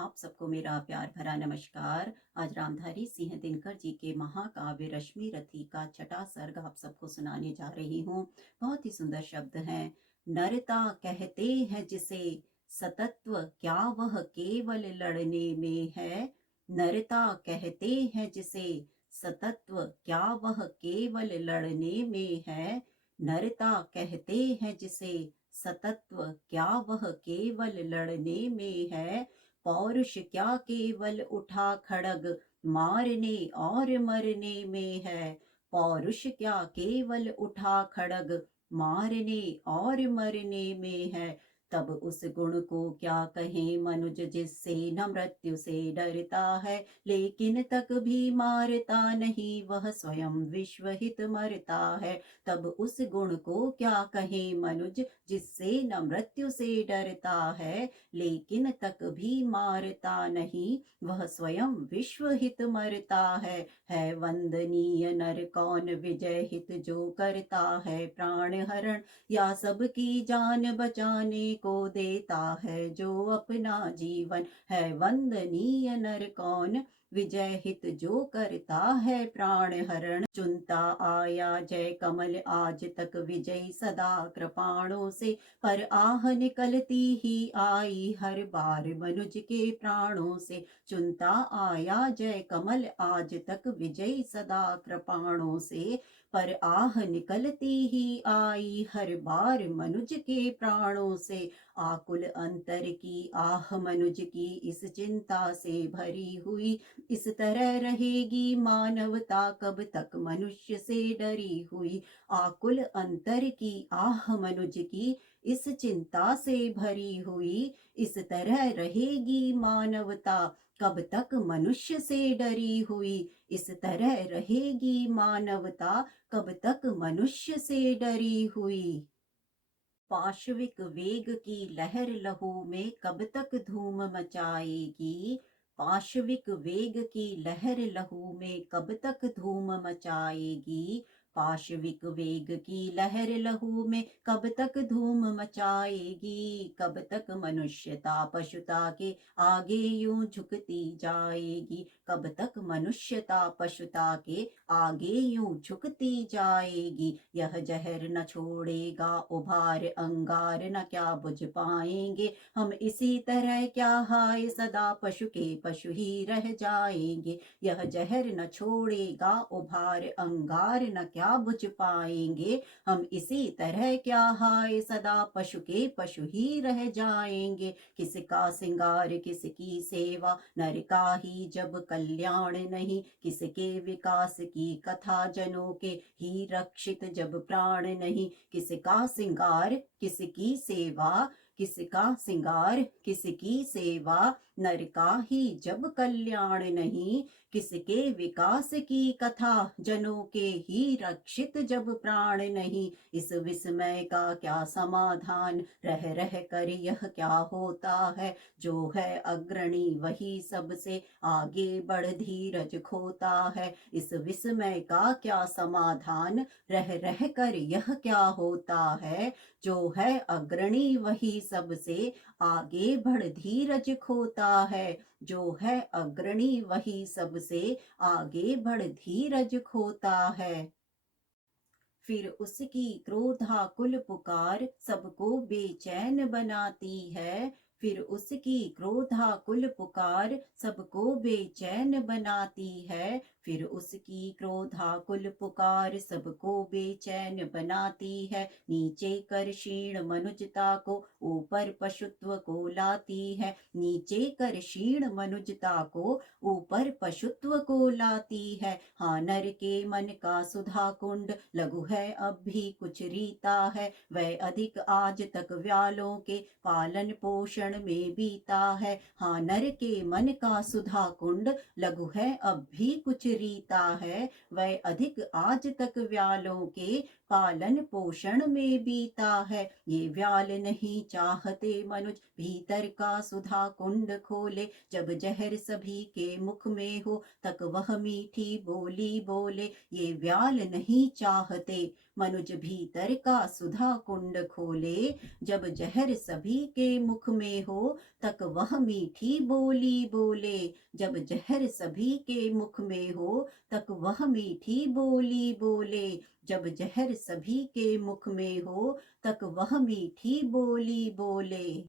आप सबको मेरा प्यार भरा नमस्कार। आज रामधारी सिंह दिनकर जी के महाकाव्य रश्मि रथी का छठा सर्ग आप सबको सुनाने जा रही हूँ। बहुत ही सुंदर शब्द हैं। नरता कहते हैं जिसे, सतत्व क्या वह केवल लड़ने में है। नरता कहते हैं जिसे, सतत्व क्या वह केवल लड़ने में है। नरता कहते हैं जिसे, सतत्व क्या वह केवल लड़ने में है। पौरुष क्या केवल उठा खड़ग, मारने और मरने में है। पौरुष क्या केवल उठा खड़ग, मारने और मरने में है। तब उस गुण को क्या कहें मनुज जिससे न मृत्यु से डरता है, लेकिन तक भी मारता नहीं वह स्वयं विश्वहित मरता है। तब उस गुण को क्या कहें मनुज जिससे न मृत्यु से डरता है, लेकिन तक भी मारता नहीं वह स्वयं विश्व हित मरता है वंदनीय नर कौन विजय हित जो करता है प्राण हरण, या सबकी जान बचाने को देता है जो अपना जीवन। है वंदनीय नर कौन विजय हित जो करता है प्राण हरण। चुनता आया जय कमल आज तक विजय सदा कृपाणों से, पर आह निकलती ही आई हर बार मनुज के प्राणों से। चुनता आया जय कमल आज तक विजय सदा कृपाणों से, पर आह निकलती ही आई हर बार मनुज के प्राणों से। आकुल अंतर की आह मनुज की इस चिंता से भरी हुई, इस तरह रहेगी मानवता कब तक मनुष्य से डरी हुई। आकुल अंतर की आह मनुज की इस चिंता से भरी हुई, इस तरह रहेगी मानवता कब तक मनुष्य से डरी हुई। इस तरह रहेगी मानवता कब तक मनुष्य से डरी हुई। पाशविक वेग की लहर लहू में कब तक धूम मचाएगी। पाशविक वेग की लहर लहू में कब तक धूम मचाएगी। पाशविक वेग की लहर लहू में कब तक धूम मचाएगी। कब तक मनुष्यता पशुता के आगे यूं झुकती जाएगी। कब तक मनुष्यता पशुता के आगे यूं झुकती जाएगी। यह जहर न छोड़ेगा उभार अंगार, न क्या बुझ पाएंगे हम इसी तरह क्या हाय सदा पशु के पशु ही रह जाएंगे। यह जहर न छोड़ेगा उभार अंगार, न क्या बुझ पाएंगे हम इसी तरह क्या हाय सदा पशु के पशु ही रह जाएंगे। किसका सिंगार किसकी सेवा, नर का ही जब कल्याण नहीं। किसके विकास की कथा जनों के ही रक्षित जब प्राण नहीं। किसका सिंगार किसकी सेवा, किसका सिंगार किसकी सेवा, नर का ही जब कल्याण नहीं। किसके विकास की कथा जनों के ही रक्षित जब प्राण नहीं। इस विस्मय का क्या समाधान, रह रह कर यह क्या होता है। जो है अग्रणी वही सबसे आगे बढ़ धीरज खोता है। इस विस्मय का क्या समाधान, रह रह कर यह क्या होता है। जो है अग्रणी वही सबसे आगे बढ़ धीरज खोता है। जो है अग्रणी वही सबसे आगे बढ़ धीरज खोता है। फिर उसकी क्रोधाकुल पुकार सबको बेचैन बनाती है। फिर उसकी क्रोधाकुल पुकार सबको बेचैन बनाती है। फिर उसकी क्रोधाकुल पुकार सबको बेचैन बनाती है। नीचे कर क्षीण मनुजता को ऊपर पशुत्व को लाती है। नीचे कर क्षीण मनुजता को ऊपर पशुत्व को लाती है। हाँ नर के मन का सुधा कुंड लघु है अब भी कुछ रीता है। वह अधिक आज तक व्यालों के पालन पोषण में बीता है। हाँ नर के मन का सुधा कुंड लघु है अब भी कुछ रीता है। वह अधिक आज तक व्यालों के पालन पोषण में बीता है। ये व्याल नहीं चाहते मनुज भीतर का सुधा कुंड खोले। जब जहर सभी के मुख में हो तक वह मीठी बोली बोले। ये व्याल नहीं चाहते मनुज भीतर का सुधा कुंड खोले, जब जहर सभी के मुख में हो, तक वह मीठी बोली बोले। जब जहर सभी के मुख में हो, तक वह मीठी बोली बोले। जब जहर सभी के मुख में हो, तक वह मीठी बोली बोले।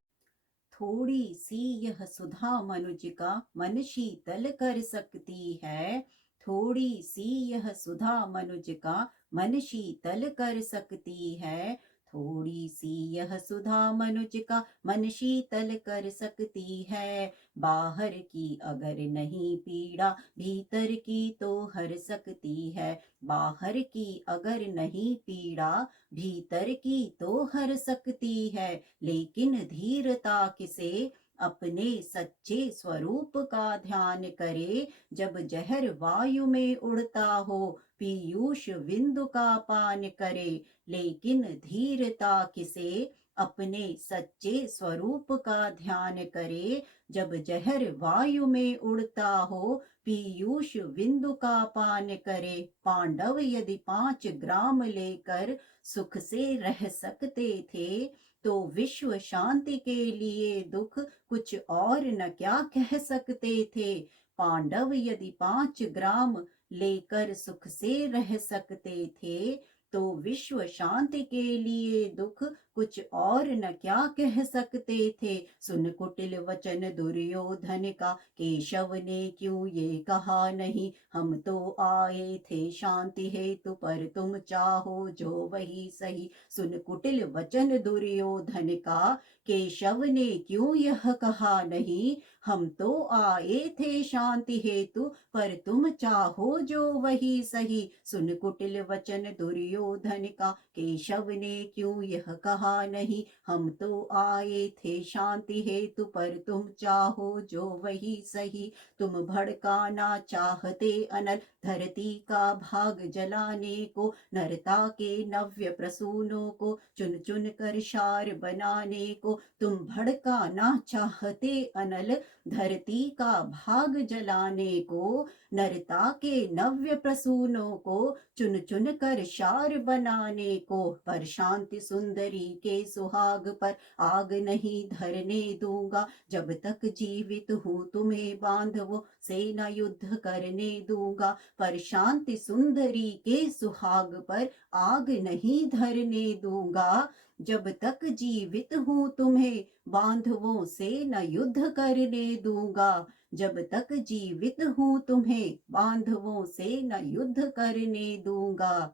थोड़ी सी यह सुधा मनुज का मन शीतल कर सकती है। थोड़ी सी यह सुधा मनुज का मन शीतल कर सकती है। थोड़ी सी यह सुधा मनुज का मन शीतल कर सकती है। बाहर की अगर नहीं पीड़ा, भीतर की तो हर सकती है। बाहर की अगर नहीं पीड़ा, भीतर की तो हर सकती है। लेकिन धीरता किसे, अपने सच्चे स्वरूप का ध्यान करे। जब जहर वायु में उड़ता हो, पीयूष बिंदु का पान करे। लेकिन धीरता किसे, अपने सच्चे स्वरूप का ध्यान करे। जब जहर वायु में उड़ता हो, पीयूष बिंदु का पान करे। पांडव यदि 5 ग्राम लेकर सुख से रह सकते थे, तो विश्व शांति के लिए दुख कुछ और न क्या कह सकते थे। पांडव यदि 5 ग्राम लेकर सुख से रह सकते थे, तो विश्व शांति के लिए दुख कुछ और न क्या कह सकते थे। सुन कुटिल वचन दुर्योधन का, केशव ने क्यों ये कहा नहीं। हम तो आए थे शांति हेतु, पर तुम चाहो जो वही सही। सुन कुटिल वचन दुर्योधन का, केशव ने क्यों यह कहा नहीं। हम तो आए थे शांति हेतु, पर तुम चाहो जो वही सही। सुन कुटिल वचन दुर्योधन का, केशव ने क्यों यह कहा नहीं। हम तो आए थे शांति हेतु, पर तुम चाहो जो वही सही। तुम भड़काना चाहते अनल, धरती का भाग जलाने को। नरता के नव्य प्रसूनों को चुन चुन कर शार बनाने को। तुम भड़काना चाहते अनल, धरती का भाग जलाने को। नरता के नव्य प्रसूनों को चुन चुन कर शार बनाने को। पर शांति सुंदरी के सुहाग पर आग नहीं धरने दूंगा। जब तक जीवित हूँ तुम्हें बांधवों से न युद्ध करने दूंगा। पर शांति सुंदरी के सुहाग पर आग नहीं धरने दूंगा। जब तक जीवित हूँ तुम्हें बांधवों से न युद्ध करने दूंगा। जब तक जीवित हूँ तुम्हें बांधवों से न युद्ध करने दूंगा।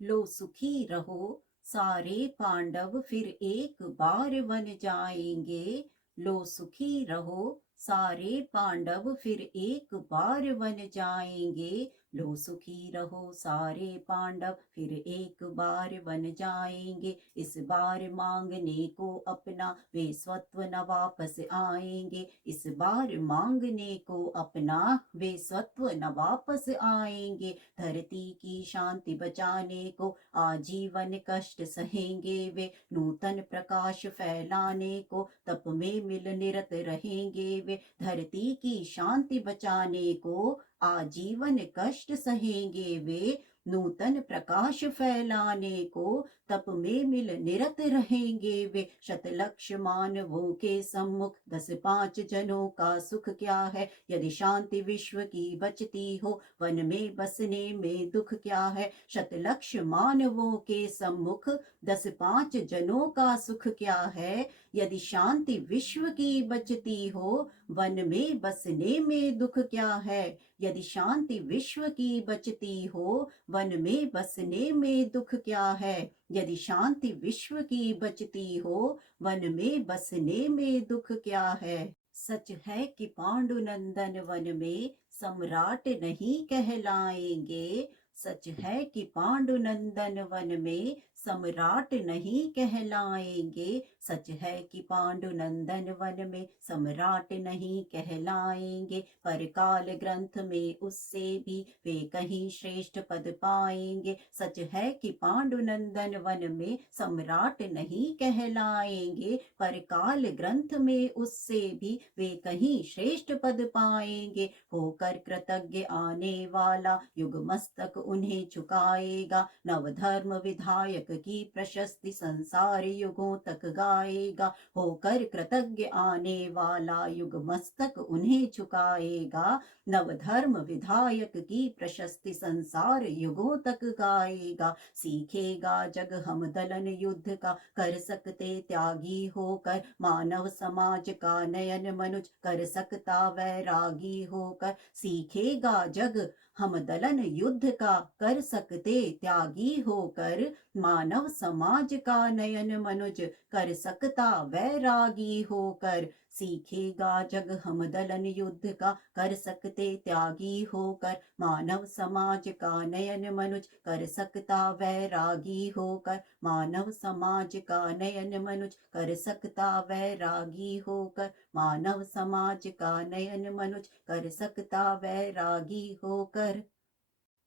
लो सुखी रहो सारे पांडव, फिर एक बार वन जाएंगे। लो सुखी रहो सारे पांडव, फिर एक बार वन जाएंगे। लो सुखी रहो सारे पांडव, फिर एक बार वन जाएंगे। इस बार मांगने को अपना वे स्वत्व न वापस आएंगे। इस बार मांगने को अपना वे स्वत्व न वापस आएंगे। धरती की शांति बचाने को आजीवन कष्ट सहेंगे वे। नूतन प्रकाश फैलाने को तप में मिल निरत रहेंगे वे। धरती की शांति बचाने को आजीवन कष्ट सहेंगे वे। नूतन प्रकाश फैलाने को तप में मिल निरत रहेंगे वे। शतलक्ष मानवों के सम्मुख 10-5 जनों का सुख क्या है। यदि शांति विश्व की बचती हो, वन में बसने में दुख क्या है। शतलक्ष मानवों के सम्मुख 10-5 जनों का सुख क्या है। यदि शांति विश्व की बचती हो, वन में बसने में दुख क्या है। यदि शांति विश्व की बचती हो, वन में बसने में दुख क्या है। यदि शांति विश्व की बचती हो, वन में बसने में दुख क्या है। सच है कि पांडुनंदन वन में सम्राट नहीं कहलाएंगे। सच है कि पांडुनंदन वन में सम्राट नहीं कहलाएंगे। सच है कि पांडु नंदन वन में सम्राट नहीं कहलाएंगे, पर काल ग्रंथ में उससे भी वे कहीं श्रेष्ठ पद पाएंगे। सच है कि पांडु नंदन वन में सम्राट नहीं कहलाएंगे, पर काल ग्रंथ में उससे भी वे कहीं श्रेष्ठ पद पाएंगे। होकर कृतज्ञ आने वाला युग मस्तक उन्हें झुकाएगा, नवधर्म विधायक की प्रशस्ति संसार युगों तक गाएगा। होकर कृतज्ञ आने वाला युग मस्तक उन्हें झुकाएगा, नवधर्म विधायक की प्रशस्ति संसार युगों तक गाएगा। सीखेगा जग हम दलन युद्ध का, कर सकते त्यागी होकर मानव समाज का नयन मनुज कर सकता वैरागी होकर। सीखेगा जग हम दलन युद्ध का, कर सकते त्यागी होकर मानव समाज का नयन मनुज कर सकता वैरागी होकर। सीखेगा जग हम दलन युद्ध का, कर सकते त्यागी होकर मानव समाज का नयन मनुज कर सकता वैरागी होकर। मानव समाज का नयन मनुज कर सकता वैरागी होकर। मानव समाज का नयन मनुज कर सकता वैरागी होकर।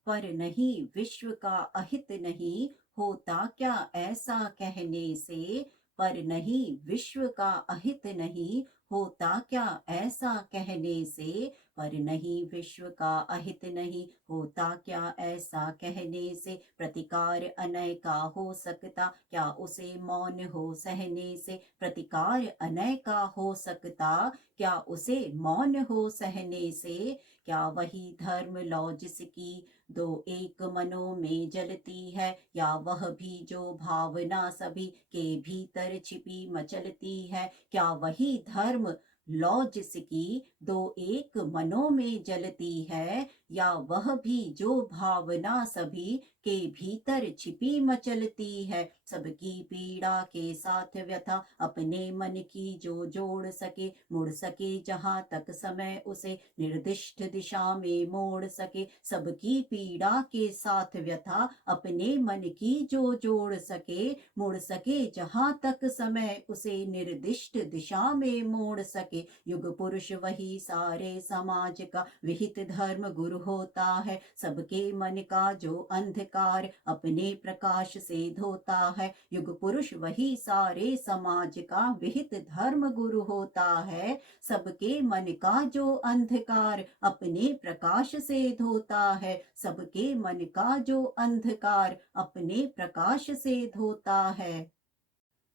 पर नहीं विश्व का अहित नहीं, होता क्या ऐसा कहने से। पर नहीं विश्व का अहित नहीं, होता क्या ऐसा कहने से। पर नहीं विश्व का अहित नहीं, होता क्या ऐसा कहने से। प्रतिकार अनय का हो सकता, क्या उसे मौन हो सहने से। प्रतिकार अनय का हो सकता, क्या उसे मौन हो सहने से। क्या वही धर्म लौ जिसकी दो एक मनों में जलती है, या वह भी जो भावना सभी के भीतर छिपी मचलती है। क्या वही धर्म लौ जिसकी दो एक मनों में जलती है, या वह भी जो भावना सभी के भीतर छिपी मचलती है। सबकी पीड़ा के साथ व्यथा अपने मन की जो जोड़ सके, मुड़ सके जहाँ तक समय उसे निर्दिष्ट दिशा में मोड़ सके। सबकी पीड़ा के साथ व्यथा अपने मन की जो जोड़ सके, मुड़ सके जहाँ तक समय उसे निर्दिष्ट दिशा में मोड़ सके। युग पुरुष वही सारे समाज का विहित धर्म गुरु होता है, सबके मन का जो अंधकार अपने प्रकाश से धोता है। युग पुरुष वही सारे समाज का विहित धर्म गुरु होता है, सबके मन का जो अंधकार अपने प्रकाश से धोता है। सबके मन का जो अंधकार अपने प्रकाश से धोता है।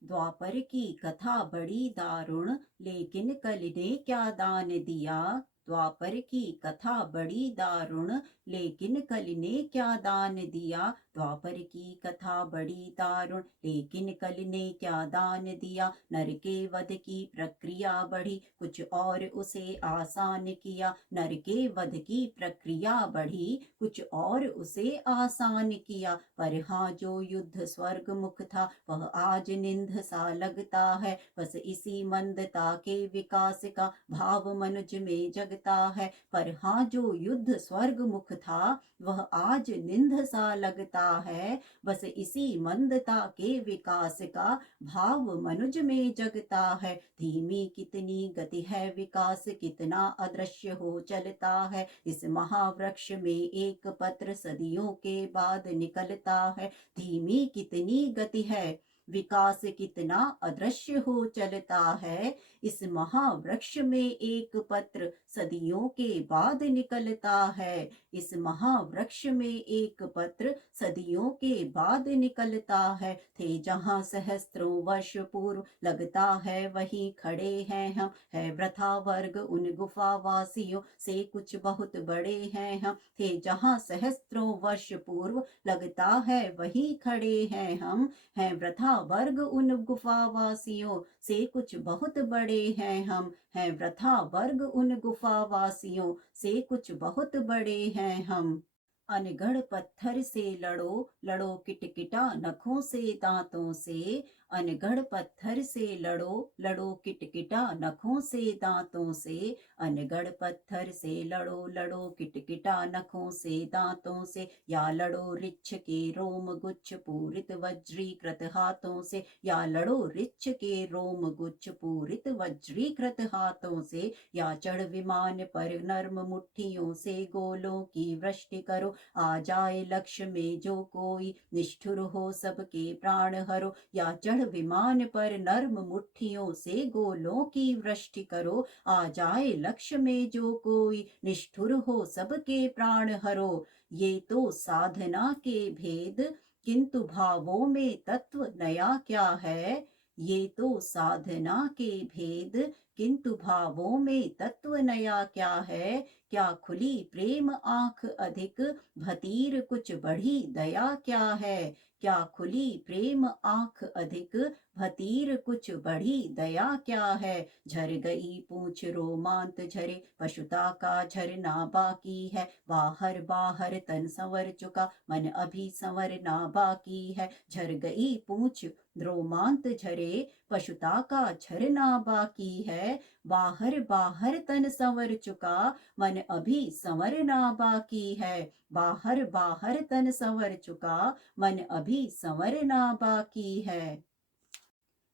द्वापर की कथा बड़ी दारुण, लेकिन कल ने क्या दान दिया। द्वापर की कथा बड़ी दारुण, लेकिन कल ने क्या दान दिया। द्वापर की कथा बड़ी दारुण, लेकिन कल ने क्या दान दिया। नर के वध की प्रक्रिया बढ़ी, कुछ और उसे आसान किया। नर के वध की प्रक्रिया बढ़ी, कुछ और उसे आसान किया। पर हाँ जो युद्ध स्वर्ग मुख था, वह आज निंद सा लगता है। बस इसी मंदता के विकास का भाव मनुज में जगता है। पर हाँ जो युद्ध स्वर्ग मुख था, वह आज निंद सा लगता है। बस इसी मंदता के विकास का भाव मनुज में जगता है। धीमी कितनी गति है विकास, कितना अदृश्य हो चलता है। इस महावृक्ष में एक पत्र सदियों के बाद निकलता है। धीमी कितनी गति है विकास, कितना अदृश्य हो चलता है। इस महावृक्ष में एक पत्र सदियों के बाद निकलता है। इस महावृक्ष में एक पत्र सदियों के बाद निकलता है। थे जहाँ सहस्त्रों वर्ष पूर्व, लगता है वहीं खड़े हैं हम। है वृथा वर्ग उन गुफावासियों से, कुछ बहुत बड़े हैं हम। थे जहाँ सहस्त्रों वर्ष पूर्व, लगता है वहीं खड़े हैं हम। हैं वृथा वर्ग उन गुफावासियों से, कुछ बहुत बड़े हैं हम। हैं वृथा वर्ग उन गुफावासियों से, कुछ बहुत बड़े हैं हम। अनगढ़ पत्थर से लड़ो, लड़ो किटकिटा नखों से दांतों से। अनगढ़ पत्थर से लड़ो लड़ो किटकिटा नखों से दांतों से। अनगढ़ पत्थर से लड़ो लड़ो किटकिटा नखों से दांतों से। या लड़ो रिच्छ के रोम गुच्छ पूरित वज्रीकृत हाथों से। या लड़ो रिच्छ के रोम गुच्छ पूरित वज्रीकृत हाथों से। या चढ़ विमान पर नर्म मुट्ठियों से गोलों की वृष्टि करो। आ जाए लक्ष्य में जो कोई निष्ठुर हो सबके प्राण हरो। या चढ़ विमान पर नर्म मुट्ठियों से गोलों की वृष्टि करो। आ जाए लक्ष्य में जो कोई निष्ठुर हो सबके प्राण हरो। ये तो साधना के भेद किंतु भावों में तत्व नया क्या है। ये तो साधना के भेद किंतु भावों में तत्व नया क्या है। क्या खुली प्रेम आंख अधिक भतीर कुछ बढ़ी दया क्या है। क्या खुली प्रेम आंख अधिक भतीर कुछ बढ़ी दया क्या है। झर गई पूछ रोमांत झरे पशुता का झरना बाकी है। बाहर बाहर तन संवर चुका मन अभी संवरना बाकी है। झर गई पूछ रोमांत झरे पशुता का झरना बाकी है। बाहर बाहर तन संवर चुका मन अभी संवरना बाकी है। बाहर बाहर तन संवर चुका मन अभी संवरना बाकी है।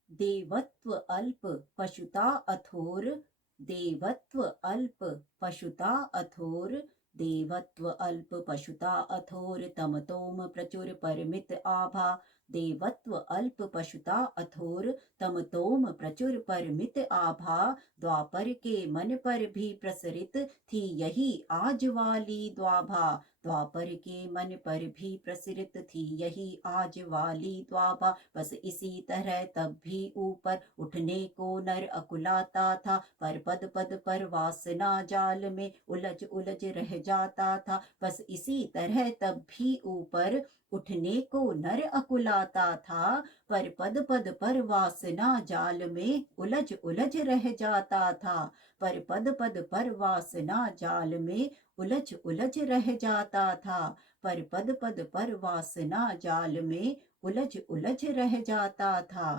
देवत्व अल्प पशुता अथोर। देवत्व अल्प पशुता अथोर। देवत्व अल्प पशुता अथोर तम तोम प्रचुर परमित आभा। देवत्व अल्प पशुता अथोर तम तोम प्रचुर परमित आभा। द्वापर के मन पर भी प्रसरित थी यही आज वाली द्वाभा। द्वापर के मन पर भी प्रसरित थी यही आज वाली द्वाभा। बस इसी तरह तब भी ऊपर उठने को नर अकुलाता था। पर पद पद पर वासना जाल में उलझ उलझ रह जाता था। बस इसी तरह तब भी ऊपर उठने को नर अकुलाता था। पर पद पद पर वासना जाल में उलझ उलझ रह जाता था। पर पद पद पर वासना जाल में उलझ उलझ रह जाता था। पर पद पद पर वासना जाल में उलझ उलझ रह जाता था।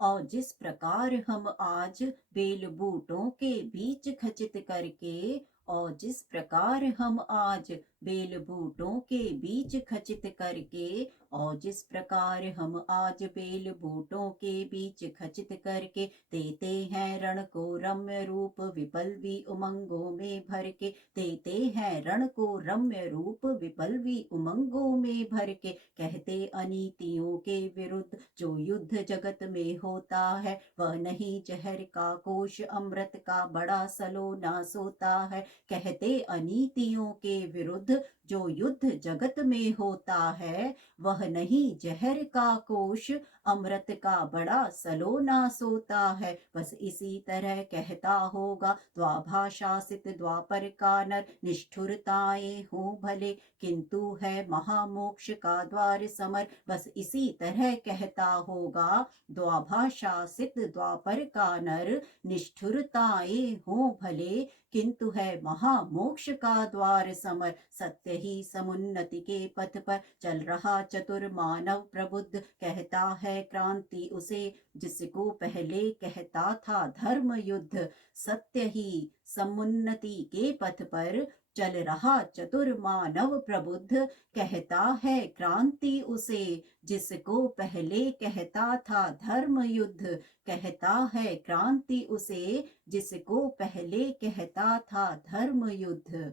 और जिस प्रकार हम आज बेल बूटों के बीच खचित करके। और जिस प्रकार हम आज बेल बूटों के बीच खचित करके। और जिस प्रकार हम आज बेल बूटों के बीच खचित करके देते हैं रण को रम्य रूप विपल्वी उमंगों में भर के। देते हैं रण को रम्य रूप विपल्वी उमंगों में भर के। कहते अनीतियों के विरुद्ध जो युद्ध जगत में होता है। वह नहीं जहर का कोश अमृत का बड़ा सलोना सोता है। कहते अनीतियों के विरुद्ध जो युद्ध जगत में होता है। वह नहीं जहर का कोश अमृत का बड़ा सलोना सोता है। बस इसी तरह कहता होगा द्वाभा शासित द्वापर का नर। निष्ठुरताएं हो भले किंतु है महामोक्ष का द्वार समर। बस इसी तरह कहता होगा द्वाभा शासित द्वापर का नर। निष्ठुरताएं हो भले किंतु है महामोक्ष का द्वार समर। सत्य ही समुन्नति के पथ पर चल रहा चतुर मानव प्रबुद्ध। कहता है क्रांति उसे जिसको पहले कहता था धर्म युद्ध। सत्य ही समुन्नति के पथ पर चल रहा चतुर मानव प्रबुद्ध। कहता है क्रांति उसे जिसको पहले कहता था धर्म युद्ध। कहता है क्रांति उसे जिसको पहले कहता था धर्म युद्ध।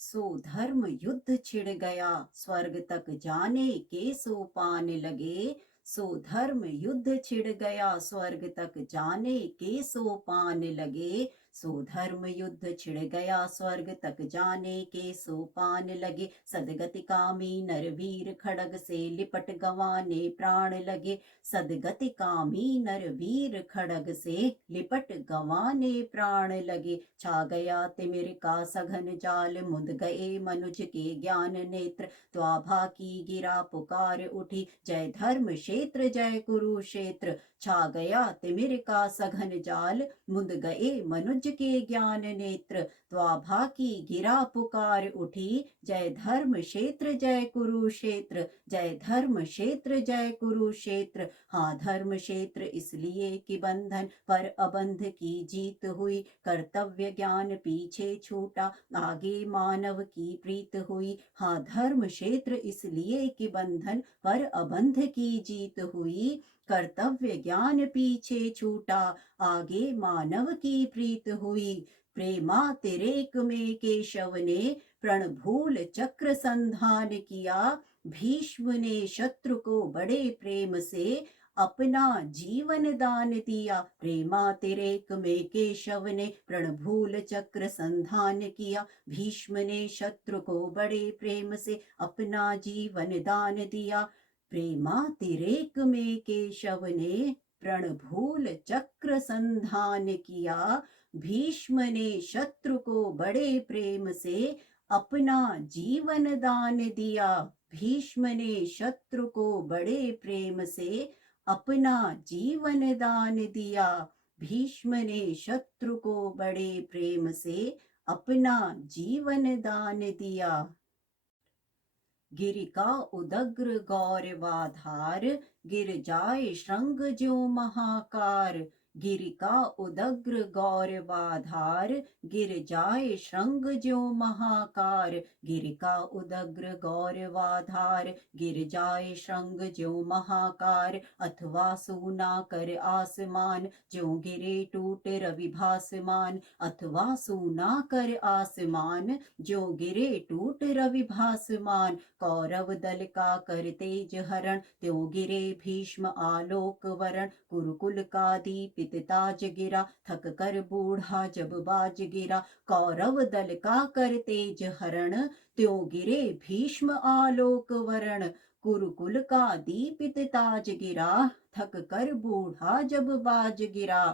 सो धर्म युद्ध छिड़ गया स्वर्ग तक जाने के सोपान लगे। सो धर्म युद्ध छिड़ गया स्वर्ग तक जाने के सोपान लगे। सो धर्म युद्ध छिड़ गया स्वर्ग तक जाने के सोपान लगे। सदगति कामी नरवीर खड़ग से लिपट गंवाने प्राण लगे। सदगति कामी नरवीर खड़ग से लिपट गंवाने प्राण लगे। छा गया तिमिर का सघन जाल मुद गए मनुज के ज्ञान नेत्र। द्वाभा की गिरा पुकार उठी जय धर्म क्षेत्र जय कुरुक्षेत्र। छा गया तिमिर का सघन जाल मुद गए मनुज तेज के ज्ञान नेत्र, द्वाभा की गिरा पुकार उठी, जय धर्म क्षेत्र जय कुरुक्षेत्र, जय धर्म क्षेत्र जय कुरुक्षेत्र। हाँ धर्म क्षेत्र इसलिए कि बंधन पर अबंध की जीत हुई, कर्तव्य ज्ञान पीछे छूटा, आगे मानव की प्रीत हुई। हाँ धर्म क्षेत्र इसलिए कि बंधन पर अबंध की जीत हुई, कर्तव्य ज्ञान पीछे छूटा, आगे मानव की प्रीत हुई। प्रेमातिरेक में केशव ने प्रण भूल चक्र संधान किया, भीष्म ने शत्रु को बड़े प्रेम से अपना जीवन दान दिया। प्रेमातिरेक में केशव ने प्रण भूल चक्र संधान किया, भीष्म ने शत्रु को बड़े प्रेम से अपना जीवन दान दिया। प्रेमातिरेक में केशव ने प्रण भूल चक्र संधान किया, भीष्म ने शत्रु को बड़े प्रेम से अपना जीवन दान दिया। भीष्म ने शत्रु को बड़े प्रेम से अपना जीवन दान दिया। भीष्म ने शत्रु को बड़े प्रेम से अपना जीवन दान दिया। गिरि का उदग्र गौरवाधार, गिर जाए श्रृंग ज्यों महाकार। गिरि का उदग्र गौरवाधार, गिर जाए श्रृंग ज्यों महाकार। गिरि का उदग्र गौरवाधार, गिर जाए श्रृंग ज्यों महाकार। अथवा सूना कर आसमान, ज्यों गिरे टूट रवि भासमान। अथवा सूना कर आसमान, ज्यों गिरे टूट रवि भासमान। कौरव दल का कर तेज हरण, त्यों गिरे भीष्म आलोक वरण। कुरुकुल का दीपित ताज गिरा, थक कर बूढ़ा जब बाज गिरा। कौरव दल का कर तेज हरण, त्यों गिरे भीष्म आलोक वरण। कुरुकुल का दीपित ताज गिरा, थक कर बूढ़ा जब बाज गिरा।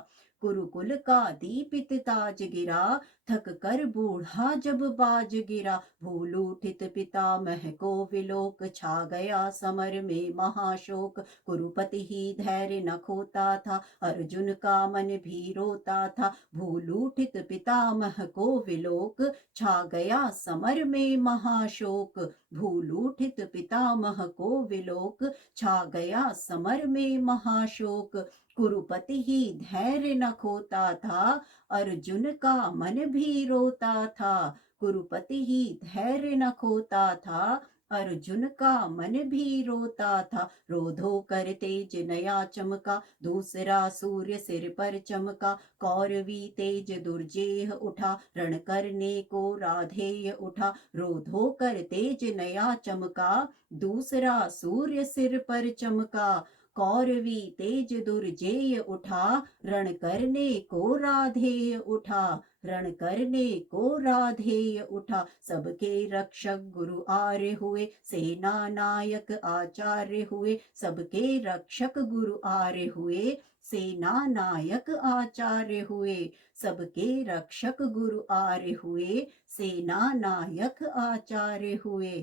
कुरुकुल का दीपित ताज गिरा, थक कर बूढ़ा जब बाज गिरा। भूल उठित पितामह को विलोक, छा गया समर में महाशोक। कुरुपति ही धैर्य न खोता था, अर्जुन का मन भी रोता था। भूल उठित पितामह को विलोक, छा गया समर में महाशोक। भूल उठित पितामह को विलोक, छा गया समर में महाशोक। कुरुपति ही धैर्य न खोता था, अर्जुन का मन भी रोता था। कुरुपति ही धैर्य न खोता था, अर्जुन का मन भी रोता था। रोधो कर तेज नया चमका, दूसरा सूर्य सिर पर चमका। कौरवी तेज दुर्जेह उठा, रण करने को राधेय उठा। रोधो कर तेज नया चमका, दूसरा सूर्य सिर पर चमका। कौरवी तेज दुर्जेय उठा, रण करने को राधेय उठा। रण करने को राधेय उठा। सबके रक्षक गुरु आर्य हुए, सेना नायक आचार्य हुए। सबके रक्षक गुरु आर्य हुए, सेना नायक आचार्य हुए। सबके रक्षक गुरु आर्य हुए, सेना नायक आचार्य हुए।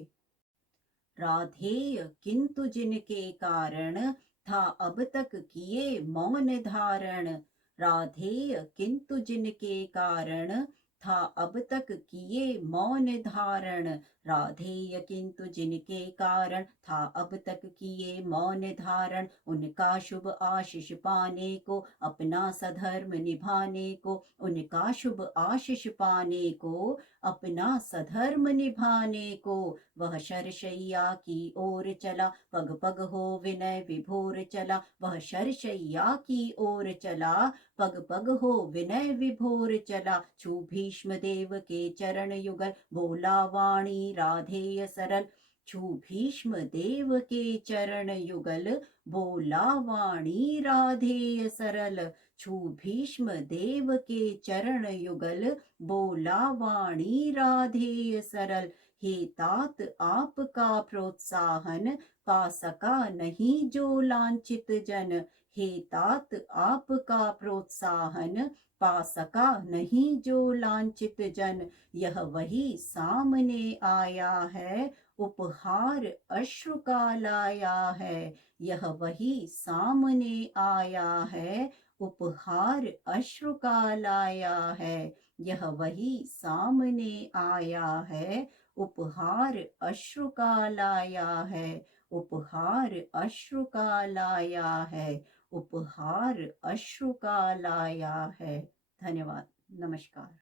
राधेय किंतु जिनके कारण, था अब तक किए मौन धारण। राधेय किंतु जिनके कारण, था अब तक किए मौन धारण। राधेय किंतु जिनके कारण, था अब तक किए मौन धारण। उनका शुभ आशीष पाने को, अपना सधर्म निभाने को। उनका शुभ आशीष पाने को, अपना सधर्म निभाने को। वह शरशैया की ओर चला, पग पग हो विनय विभोर चला। वह शरशैया की ओर चला, पग पग हो विनय विभोर चला। छू भीष्म देव के चरण युगल, बोला वाणी राधेय सरल। छू भीष्म देव के चरण युगल, बोला वाणी राधेय सरल। छू भीष्म देव के चरण युगल, बोला वाणी राधेय सरल। हे तात आपका प्रोत्साहन, पा सका नहीं जो लांछित जन। हे तात आपका प्रोत्साहन, पा सका नहीं जो लांछित जन। यह वही सामने आया है, उपहार अश्रु का लाया है। यह वही सामने आया है, उपहार अश्रु का लाया है, यह वही सामने आया है, उपहार अश्रु का लाया है, उपहार अश्रु का लाया है, उपहार अश्रु का लाया है। धन्यवाद। नमस्कार।